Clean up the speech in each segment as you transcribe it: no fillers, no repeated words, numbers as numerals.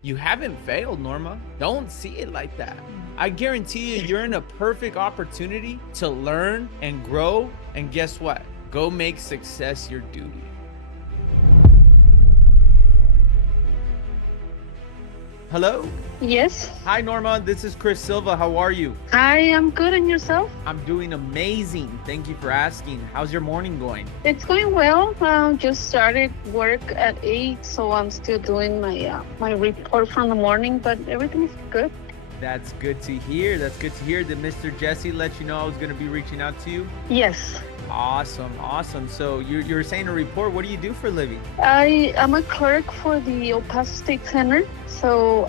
You haven't failed, Norma. Don't see it like that. I guarantee you, you're in a perfect opportunity to learn and grow. And guess what? Go make success your duty. Hello? Yes. Hi, Norma. This is Chris Silva. How are you? I am good, and yourself? I'm doing amazing. Thank you for asking. How's your morning going? It's going well. Just started work at 8, so I'm still doing my report from the morning, but everything is good. That's good to hear. That's good to hear. Did Mr. Jesse let you know I was going to be reaching out to you? Yes. Awesome. Awesome. So you're saying a report. What do you do for a living? I am a clerk for the El Paso State Center. So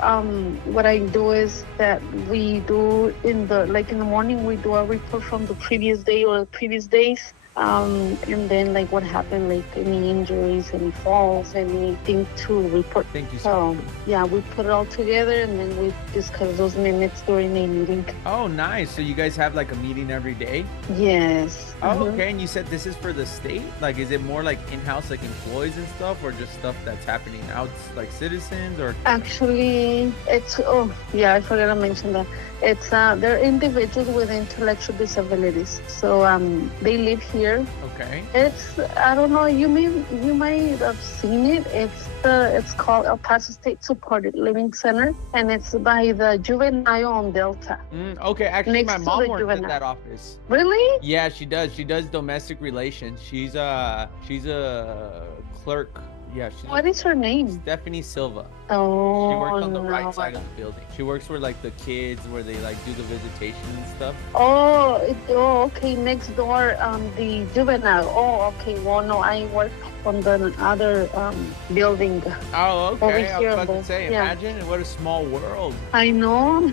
what I do is that we do in the morning, we do a report from the previous day or the previous days. And then like what happened, like any injuries, any falls, anything to report. Thank you So much. yeah, we put it all together and then we discuss those minutes during a meeting. Oh, nice. So you guys have like a meeting every day? Yes. Oh, okay. And you said this is for the state? Like, is it more like in-house, like employees and stuff, or just stuff that's happening out, like citizens, or? Actually, oh yeah, I forgot to mention that. It's they're individuals with intellectual disabilities. So they live here. Okay. It's I don't know, you might have seen it. It's called El Paso State Supported Living Center, and it's by the Juvenile on Delta. Okay. Actually, Next my to mom the works at juvenile. that office. Really? Yeah, she does. She does domestic relations. She's a clerk. Yeah, she's What is her name? Stephanie Silva. She Oh, works on the no. right side of the building. She works for like the kids where they like do the visitation and stuff. Oh, okay. Next door, the juvenile. Oh, okay. Well, no, I work on the other building. Oh, Over okay. I here was on about to the- say, yeah. imagine what a small world. I know.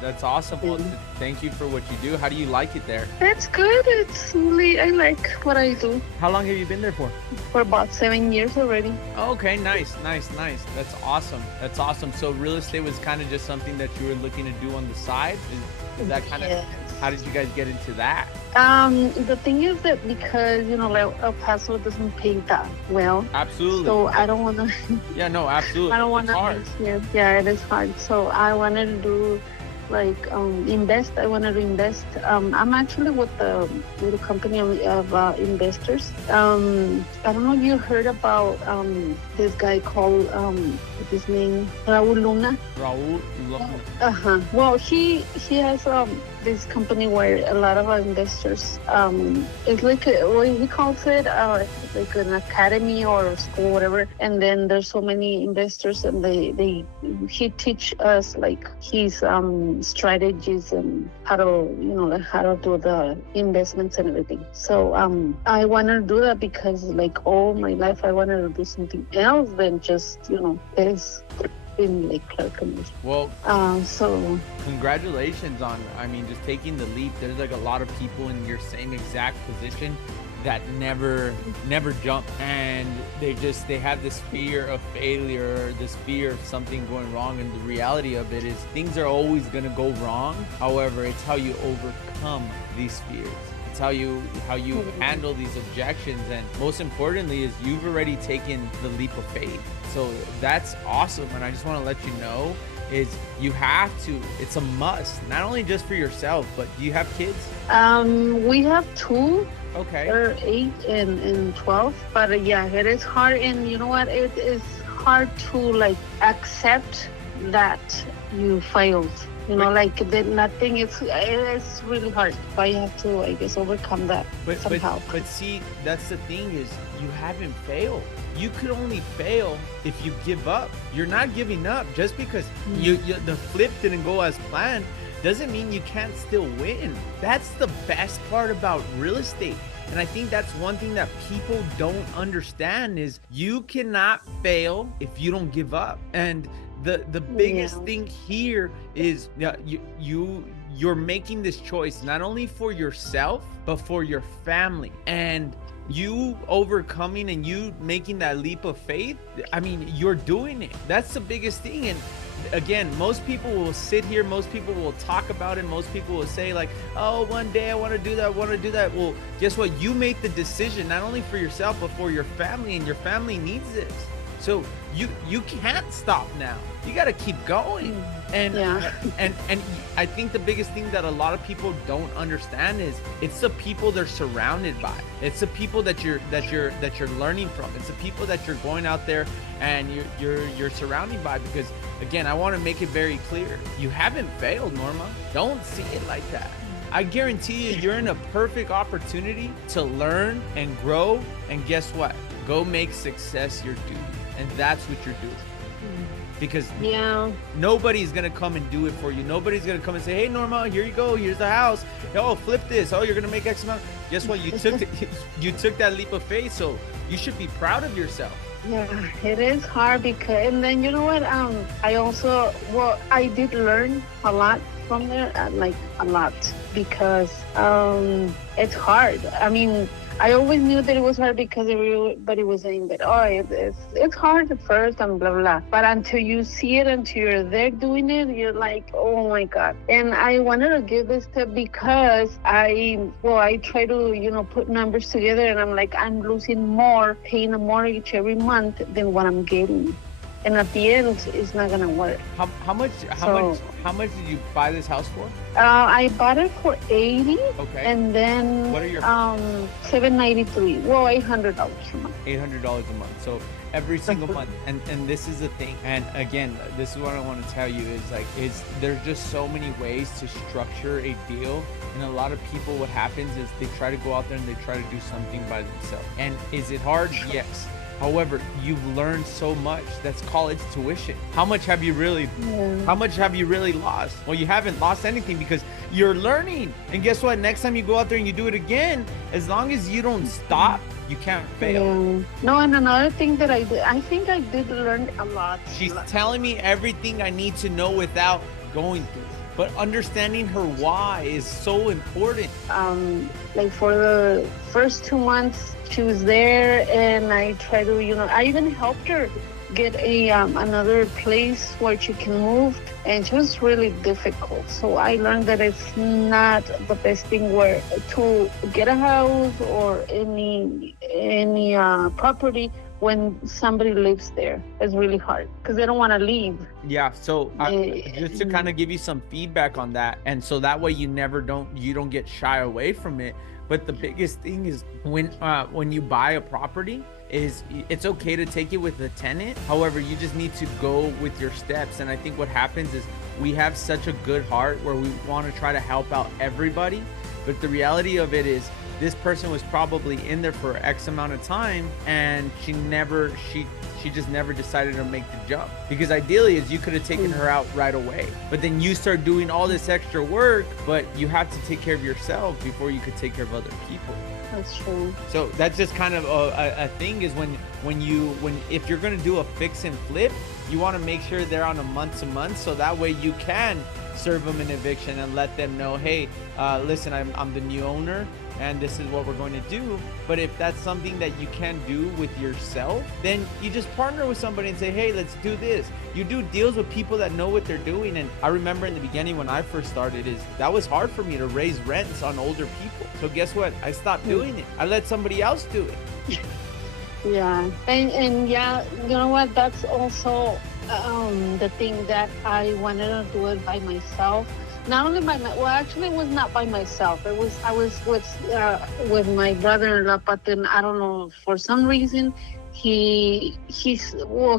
That's awesome. Well, thank you for what you do. How do you like it there? That's good. It's really, I like what I do How long have you been there for? for about 7 years already. Okay, nice. That's awesome. That's awesome. So real estate was kind of just something that you were looking to do on the side. Is that kind of Yes. how did you guys get into that? The thing is that because, like El Paso doesn't pay that well. Absolutely. So I don't want to, Yeah, no, absolutely. I don't It's want to hard. miss here. Yeah, it is hard. So I wanted to do like invest. I wanted to invest. I'm actually with the little company of investors. I don't know if you heard about this guy called what's his name, Raul Luna. Raul. Well, he has this company where a lot of our investors it's like what he calls it like an academy or a school, whatever. And then there's so many investors, and he teach us like his strategies and how to like how to do the investments and everything. So I wanted to do that because like all my life I wanted to do something else than just is in like clerk and everything. Well, So congratulations on, I mean, just taking the leap. There's like a lot of people in your same exact position that never jump, and they have this fear of failure, this fear of something going wrong. And the reality of it is things are always going to go wrong. However, it's how you overcome these fears. It's how you handle these objections, and most importantly is you've already taken the leap of faith. So that's awesome. And I just want to let you know is you have to, it's a must, not only just for yourself, but do you have kids? we have two. Okay. They're 8 and 12. But yeah, it is hard, and you know what? It is hard to like accept that you failed. Like that nothing it's really hard. But you have to, I guess, overcome that somehow. But see, that's the thing is you haven't failed. You could only fail if you give up. You're not giving up just because the flip didn't go as planned doesn't mean you can't still win. That's the best part about real estate. And I think that's one thing that people don't understand is you cannot fail if you don't give up. And the biggest thing here is you're making this choice not only for yourself but for your family, and you overcoming and you making that leap of faith. I mean, you're doing it. That's the biggest thing. And again, most people will sit here, most people will talk about it, most people will say like, oh, one day I want to do that. Well, guess what? You made the decision not only for yourself but for your family, and your family needs this. So you can't stop now. You got to keep going. And and I think the biggest thing that a lot of people don't understand is it's the people they're surrounded by. It's the people that you're learning from. It's the people that you're going out there and you're surrounded by. Because again, I want to make it very clear, you haven't failed, Norma. Don't see it like that. I guarantee you, you're in a perfect opportunity to learn and grow. And guess what? Go make success your duty. And that's what you're doing. Because nobody's going to come and do it for you. Nobody's going to come and say, hey, Norma, here you go. Here's the house. Oh, flip this. Oh, you're going to make X amount. Guess what? You took that leap of faith. So you should be proud of yourself. Yeah, it is hard because, and then you know what? I did learn a lot from there, like a lot, because it's hard. I mean, I always knew that it was hard because everybody was saying that, it's hard at first and blah, blah, blah. But until you see it, until you're there doing it, you're like, oh my God. And I wanted to give this tip because I try to, put numbers together, and I'm like, I'm losing more paying a mortgage every month than what I'm getting. And at the end, it's not gonna work. How much did you buy this house for? I bought it for $80. Okay. And then what are your $793? Well, $800 a month. $800 a month. So every single month. And this is the thing. And again, this is what I want to tell you is there's just so many ways to structure a deal. And a lot of people, what happens is they try to go out there and they try to do something by themselves. And is it hard? Yes. However, you've learned so much. That's college tuition. How much have you really lost? Well, you haven't lost anything because you're learning. And guess what? Next time you go out there and you do it again, as long as you don't stop, you can't fail. Yeah. No, and another thing that I think I did learn a lot. She's telling me everything I need to know without going through it. But understanding her why is so important. Like for the first 2 months, she was there, and I tried to, I even helped her get another place where she can move, and it was really difficult. So I learned that it's not the best thing where to get a house or any property when somebody lives there. It's really hard because they don't want to leave. Yeah, so just to kind of give you some feedback on that, and so that way you don't get shy away from it. But the biggest thing is when you buy a property, is it's okay to take it with a tenant. However, you just need to go with your steps. And I think what happens is we have such a good heart where we want to try to help out everybody. But the reality of it is this person was probably in there for X amount of time, and she just never decided to make the jump. Because ideally is you could have taken her out right away, but then you start doing all this extra work, but you have to take care of yourself before you could take care of other people. That's true. So that's just kind of a thing is if you're going to do a fix and flip, you want to make sure they're on a month to month, so that way you can serve them an eviction and let them know, hey, listen, I'm the new owner and this is what we're going to do. But if that's something that you can do with yourself, then you just partner with somebody and say, hey, let's do this. You do deals with people that know what they're doing. And I remember in the beginning when I first started, that was hard for me to raise rents on older people. So guess what? I stopped doing it. I let somebody else do it. Yeah. And yeah, you know what? That's also the thing that I wanted to do it by myself. Not only actually it was not by myself. I was with my brother-in-law, but then I don't know, for some reason he saw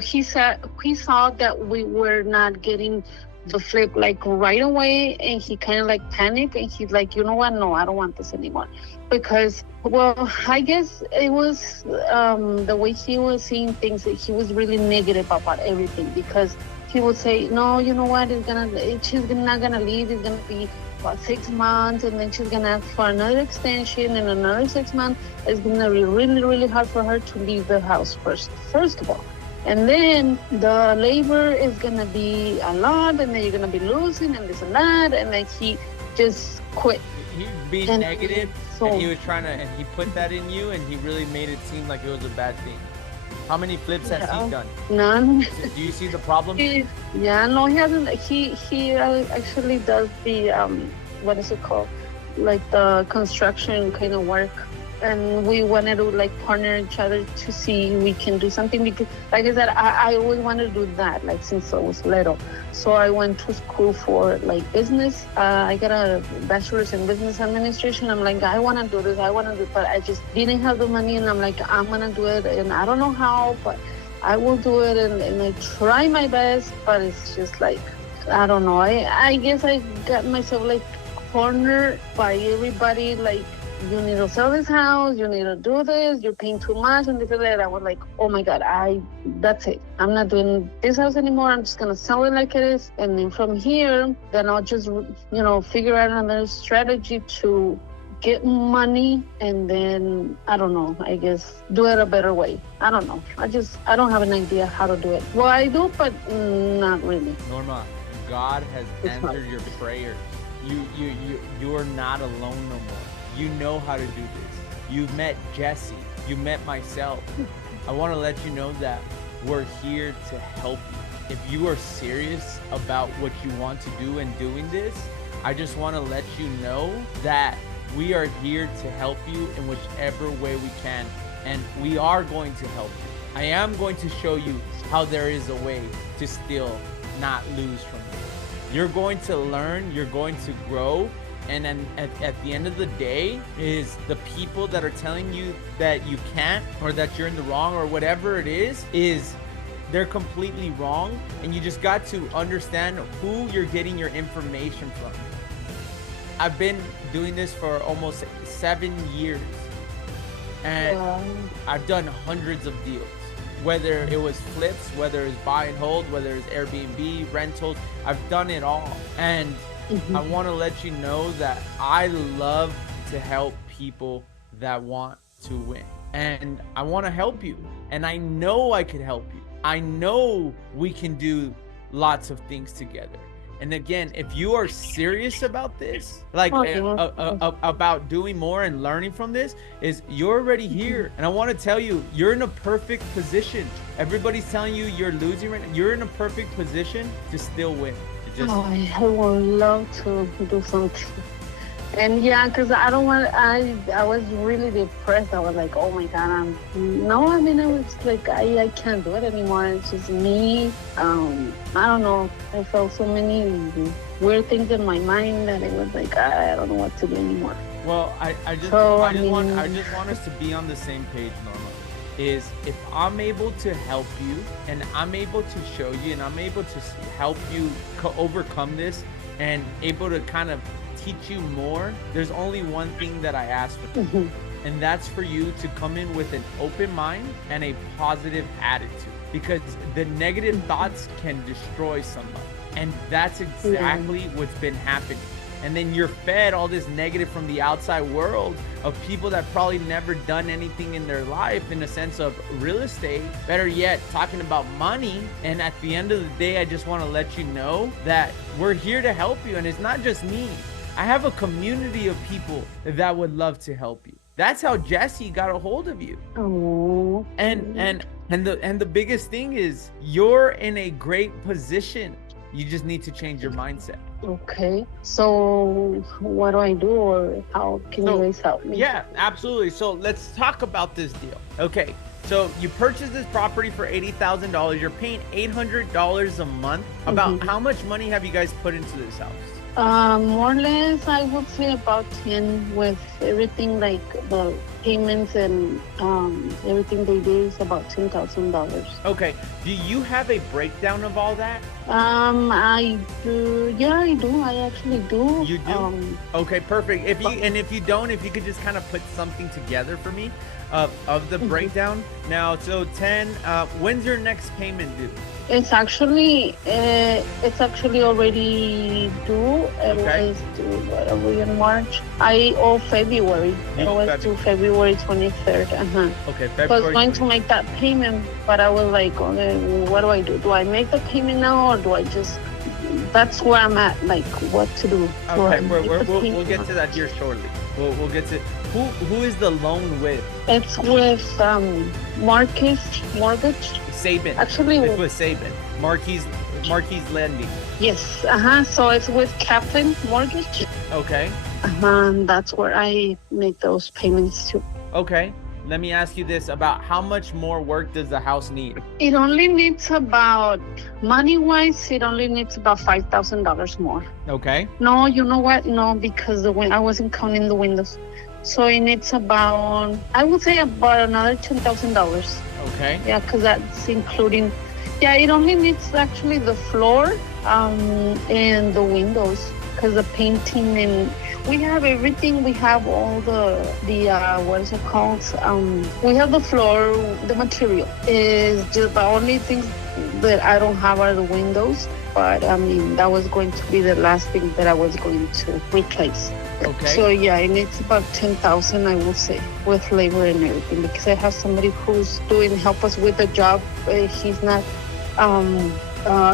that we were not getting the flip like right away, and he kind of like panicked, and he's like, you know what? No, I don't want this anymore. Because, well, I guess it was the way he was seeing things, that he was really negative about everything, because he would say, no, you know what, she's not gonna leave, it's gonna be about 6 months, and then she's gonna ask for another extension in another 6 months. It's gonna be really, really hard for her to leave the house first of all. And then the labor is gonna be a lot, and then you're gonna be losing and this and that, and then he just quit. He was being negative, and he was and he put that in you, and he really made it seem like it was a bad thing. How many flips has he done? None. Do you see the problem? No, he hasn't. He actually does the what is it called? Like the construction kind of work. and we wanted to like partner each other to see we can do something, because like I said, I always wanted to do that, like since I was little. So I went to school for like business. I got a bachelor's in business administration. I'm like, I want to do this, I want to do it, but I just didn't have the money, and I'm like, I'm gonna do it, and I don't know how, but I will do it, and I try my best, but it's just like, I don't know. I guess I got myself like cornered by everybody, like, you need to sell this house, you need to do this, you're paying too much, and this and that. I was like, oh my God, that's it. I'm not doing this house anymore. I'm just gonna sell it like it is. And then from here, then I'll just, figure out another strategy to get money, and then, I don't know, I guess do it a better way. I don't know. I don't have an idea how to do it. Well, I do, but not really. Norma, God has answered your prayers. You are not alone no more. You know how to do this. You've met Jesse. You met myself. I want to let you know that we're here to help you. If you are serious about what you want to do and doing this, I just want to let you know that we are here to help you in whichever way we can. And we are going to help you. I am going to show you how there is a way to still not lose from this. You're going to learn, you're going to grow, and then at the end of the day is the people that are telling you that you can't, or that you're in the wrong, or whatever it is they're completely wrong, and you just got to understand who you're getting your information from. I've been doing this for almost 7 years, and I've done hundreds of deals. Whether it was flips, whether it's buy and hold, whether it's Airbnb, rentals, I've done it all. And I want to let you know that I love to help people that want to win. And I want to help you. And I know I could help you. I know we can do lots of things together. And again, if you are serious about this, like about doing more and learning from this, is you're already here. And I want to tell you, you're in a perfect position. Everybody's telling you you're losing right now. You're in a perfect position to still win. I would love to do something. And yeah, because I was really depressed. I was like, oh my God, I was like, I can't do it anymore. It's just me. I don't know. I felt so many weird things in my mind that it was like, I don't know what to do anymore. Well, I just want us to be on the same page, Norma. Is if I'm able to help you, and I'm able to show you, and I'm able to help you overcome this, and able to kind of teach you more, there's only one thing that I ask for, and that's for you to come in with an open mind and a positive attitude, because the negative thoughts can destroy somebody, and that's exactly what's been happening. And then you're fed all this negative from the outside world of people that probably never done anything in their life in the sense of real estate, better yet, talking about money. And at the end of the day, I just want to let you know that we're here to help you. And it's not just me. I have a community of people that would love to help you. That's how Jesse got a hold of you. Oh. And the biggest thing is you're in a great position. You just need to change your mindset. Okay. So what do I do, or how can you guys help me? Yeah, absolutely. So let's talk about this deal. Okay. So you purchased this property for $80,000. You're paying $800 a month. About how much money have you guys put into this house? More or less, I would say about 10 with everything, like the payments and everything they do is about $10,000. Okay. Do you have a breakdown of all that? I do. Yeah, I do. I actually do. You do? Okay, perfect. If you don't, if you could just kind of put something together for me of the breakdown. Now, so 10, when's your next payment due? It's actually already due. It was due, what are we in March? I owe February. It was due February 23rd. Okay, February. So I was going to make that payment, but I was like, okay, what do I do? Do I make the payment now, or do I just? That's where I'm at, like what to do. Okay, we'll get to that here shortly. We'll get to who is the loan with? It's with Marcus Mortgage. Sabin. Actually, it's with Sabin. Marquis Lending. Yes. So it's with Captain Mortgage. Okay. That's where I make those payments to. Okay. Let me ask you this about how much more work does the house need? It only needs about, money-wise, it only needs about $5,000 more. Okay. No, you know what? No, because I wasn't counting the windows. So it needs about, I would say about another $10,000. Okay. Yeah, because that's including, yeah, it only needs actually the floor and the windows, because the painting, and we have everything. We have all the what is it called? We have the floor, the material. Is just the only things that I don't have are the windows. But I mean, that was going to be the last thing that I was going to replace. Okay. So yeah, it needs about 10,000, I will say, with labor and everything, because I have somebody who's help us with the job. He's not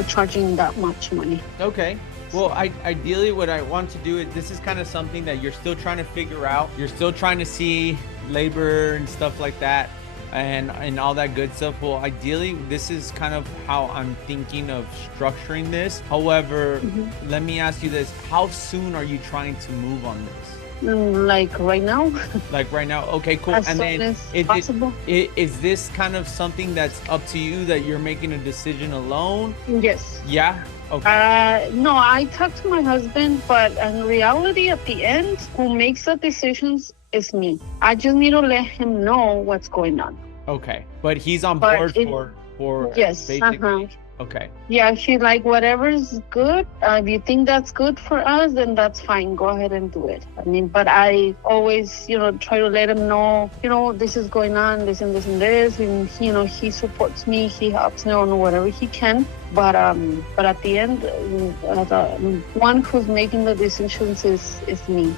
charging that much money. Okay. Well, ideally what I want to do is, this is kind of something that you're still trying to figure out. You're still trying to see labor and stuff like that, and all that good stuff. Well, ideally, this is kind of how I'm thinking of structuring this. However, let me ask you this. How soon are you trying to move on this? Like right now. Like right now? Okay, cool. As And soon then as possible. is this kind of something that's up to you, that you're making a decision alone? Yes. Yeah? Okay. No, I talked to my husband, but in reality, at the end, who makes the decisions is me. I just need to let him know what's going on. Okay. But he's on But board for Yes. basically. Okay. Yeah, she's like, whatever's good. If you think that's good for us, then that's fine. Go ahead and do it. I mean, but I always, try to let him know, this is going on, this and this and this. And, he supports me. He helps me on whatever he can. But at the end, the one who's making the decisions is me.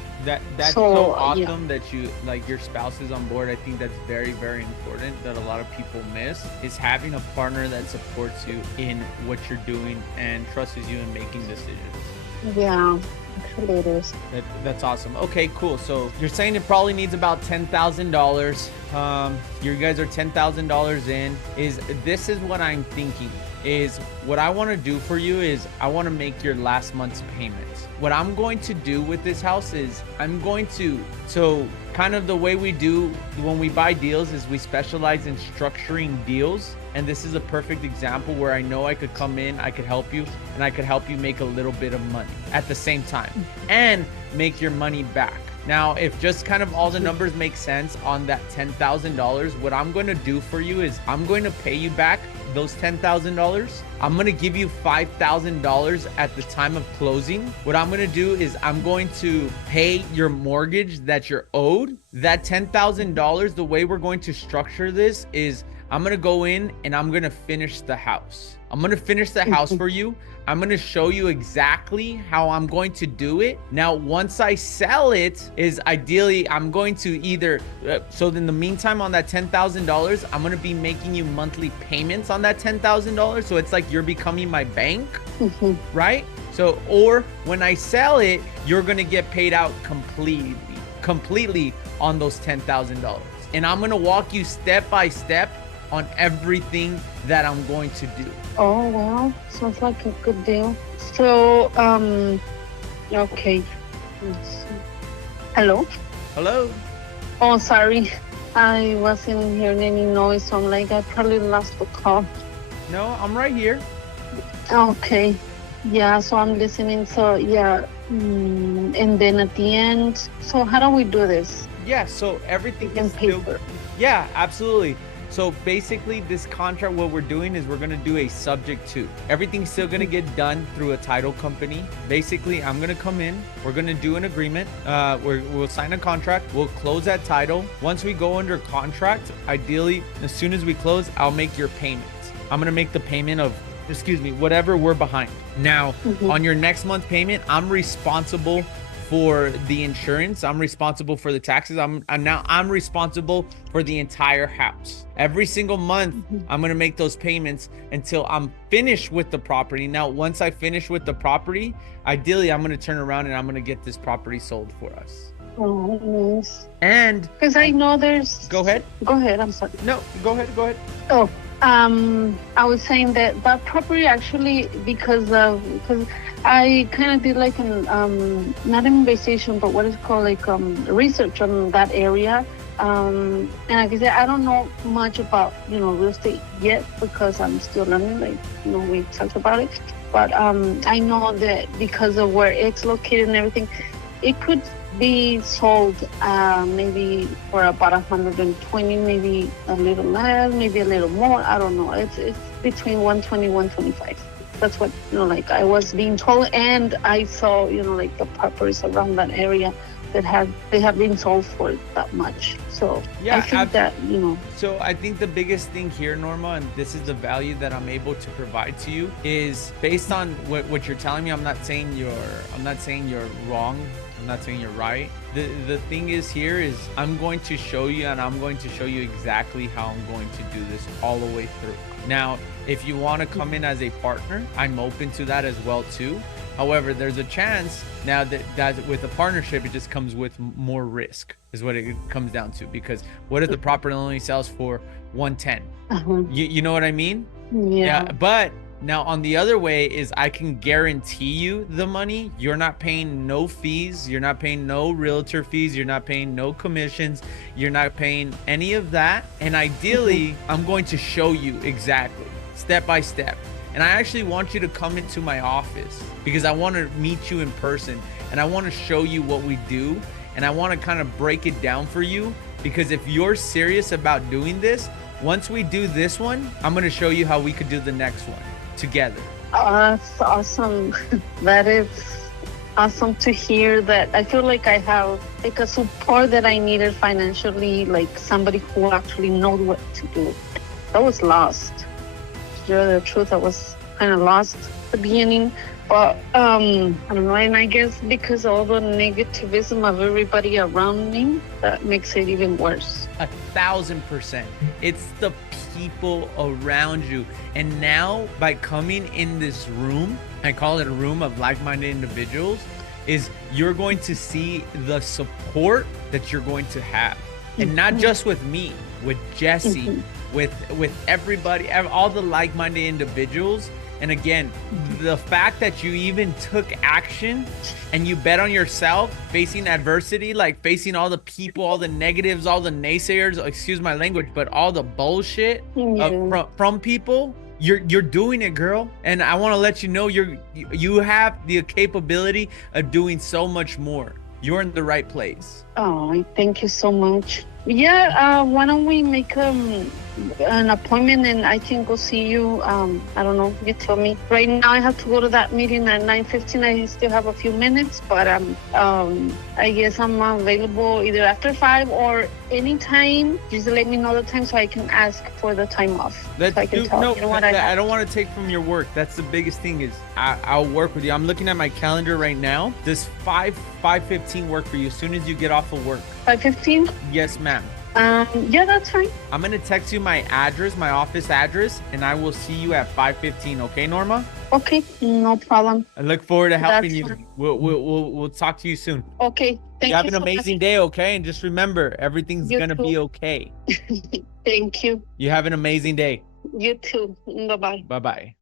That's so awesome that you, like, your spouse is on board. I think that's very, very important, that a lot of people miss, is having a partner that supports you in what you're doing and trusts you in making decisions. Yeah, actually it is. That's awesome. Okay, cool. So you're saying it probably needs about $10,000. You guys are $10,000 in. This is what I'm thinking. Is what I want to do for you is I want to make your last month's payments. What I'm going to do with this house is so kind of the way we do when we buy deals is we specialize in structuring deals. And this is a perfect example where I know I could come in, I could help you, and I could help you make a little bit of money at the same time and make your money back. Now, if just kind of all the numbers make sense on that $10,000, what I'm going to do for you is I'm going to pay you back those $10,000. I'm going to give you $5,000 at the time of closing. What I'm going to do is I'm going to pay your mortgage that you're owed. That $10,000, the way we're going to structure this is I'm going to go in and I'm going to finish the house. I'm going to finish the house for you. I'm going to show you exactly how I'm going to do it. Now, once I sell it, is ideally I'm going to either, so in the meantime on that $10,000, I'm going to be making you monthly payments on that $10,000. So it's like you're becoming my bank, right? So, or when I sell it, you're going to get paid out completely on those $10,000. And I'm going to walk you step by step on everything that I'm going to do. Oh, wow. Sounds like a good deal. So, okay. Let's see. Hello? Hello? Oh, sorry. I wasn't hearing any noise, so I'm like, I probably lost the call. No, I'm right here. Okay. Yeah, so I'm listening. So, yeah. And then at the end, so how do we do this? Yeah, so everything In is still... paper. Yeah, absolutely. So basically this contract, what we're doing is we're going to do a subject to. Everything's still going to get done through a title company. Basically, I'm going to come in. We're going to do an agreement. We'll sign a contract. We'll close that title. Once we go under contract, ideally, as soon as we close, I'll make your payments. I'm going to make the payment of, whatever we're behind. Now, on your next month payment, I'm responsible for the insurance. I'm responsible for the taxes. I'm responsible for the entire house. Every single month, I'm going to make those payments until I'm finished with the property. Now, once I finish with the property, ideally, I'm going to turn around and I'm going to get this property sold for us. Oh, nice. And because I know there's... Go ahead. Go ahead. I'm sorry. No, go ahead. Oh, I was saying that property actually, because I kind of did like an not an investigation, but what is called like research on that area, And like I said, I don't know much about, real estate yet because I'm still learning, like, we talked about it. But I know that because of where it's located and everything, it could be sold maybe for about 120, maybe a little less, maybe a little more. I don't know. It's between 120, 125. That's what, like I was being told. And I saw, like the properties around that area that they have been sold for that much. So yeah, I think that, So I think the biggest thing here, Norma, and this is the value that I'm able to provide to you, is based on what you're telling me. I'm not saying you're wrong. I'm not saying you're right. The thing is here is I'm going to show you, and I'm going to show you exactly how I'm going to do this all the way through. Now, if you want to come in as a partner, I'm open to that as well too. However, there's a chance now that with a partnership, it just comes with more risk, is what it comes down to. Because what if the property only sells for 110? You know what I mean? Yeah. But now on the other way is I can guarantee you the money. You're not paying no fees. You're not paying no realtor fees. You're not paying no commissions. You're not paying any of that. And ideally, I'm going to show you exactly step by step. And I actually want you to come into my office because I want to meet you in person and I want to show you what we do. And I want to kind of break it down for you, because if you're serious about doing this, once we do this one, I'm going to show you how we could do the next one together. That's awesome. That is awesome to hear. That I feel like I have like a support that I needed financially, like somebody who actually knows what to do. I was lost. To tell the truth, I was kind of lost at the beginning. But I don't know, and I guess because all the negativism of everybody around me, that makes it even worse. 1,000%. It's the people around you. And now by coming in this room, I call it a room of like-minded individuals, is you're going to see the support that you're going to have. And not just with me, with Jesse, with everybody, all the like-minded individuals. And again, the fact that you even took action and you bet on yourself, facing adversity, like facing all the people, all the negatives, all the naysayers, excuse my language, but all the bullshit from people, you're doing it, girl. And I want to let you know you have the capability of doing so much more. You're in the right place. Oh, thank you so much. Yeah, why don't we make an appointment and I can go see you. I don't know, you tell me. Right now I have to go to that meeting at 9:15. I still have a few minutes, but I guess I'm available either after 5 or anytime. Just let me know the time so I can ask for the time off. I don't want to take from your work. That's the biggest thing is I'll work with you. I'm looking at my calendar right now. Does 5:15 work for you as soon as you get off of work? 5:15? Yes, ma'am. Yeah, that's fine. I'm going to text you my address, my office address, and I will see you at 5:15. Okay, Norma? Okay, no problem. I look forward to helping you. Fine. We'll talk to you soon. Okay, thank you. Have an amazing day, okay? And just remember, everything's going to be okay. Thank you. You have an amazing day. You too. Bye-bye. Bye-bye.